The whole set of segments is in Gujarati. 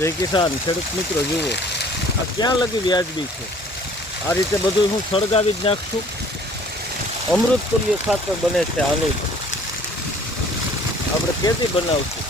જય કિસાન, ખેડૂત મિત્રો, જુઓ. આ ક્યાં લગી વ્યાજબી છે? આ રીતે બધું હું સળગાવી જ નાખશું. અમૃત ખાતર બને છે આનું આપણે કેથી બનાવશું?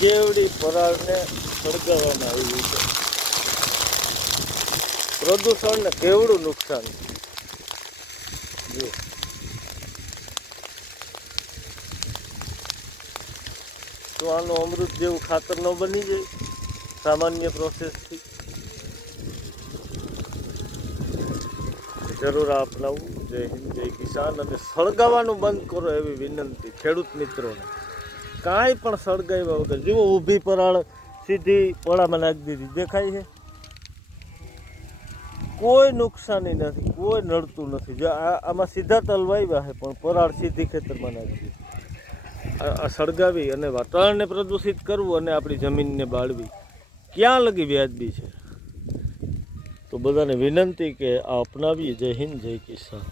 કેવડી પરાળને સળગાવવામાં આવ્યું છે. પ્રદૂષણને કેવડું નુકસાન? જો આનું અમૃત જેવું ખાતર ન બની જાય, સામાન્ય પ્રોસેસથી જરૂર અપનાવવું જય હિન્દ, જય કિસાન. અને સળગાવવાનું બંધ કરો એવી વિનંતી ખેડૂત મિત્રોને. કાંઈ પણ સળગાવ્યા વગર. જુઓ, ઊભી પરાળ સીધી પળામાં નાખી દીધી. દેખાય છે? કોઈ નુકસાની નથી, કોઈ નડતું નથી. જો આમાં સીધા તલ વાવ્યા છે, પણ પરાળ સીધી ખેતરમાં નાખી આ સળગાવી અને વાતાવરણને પ્રદૂષિત કરવું અને આપણી જમીનને બાળવી. ક્યાં લગી વ્યાજબી છે? તો બધાને વિનંતી કે આ અપનાવીએ. જય હિન્દ, જય કિસાન.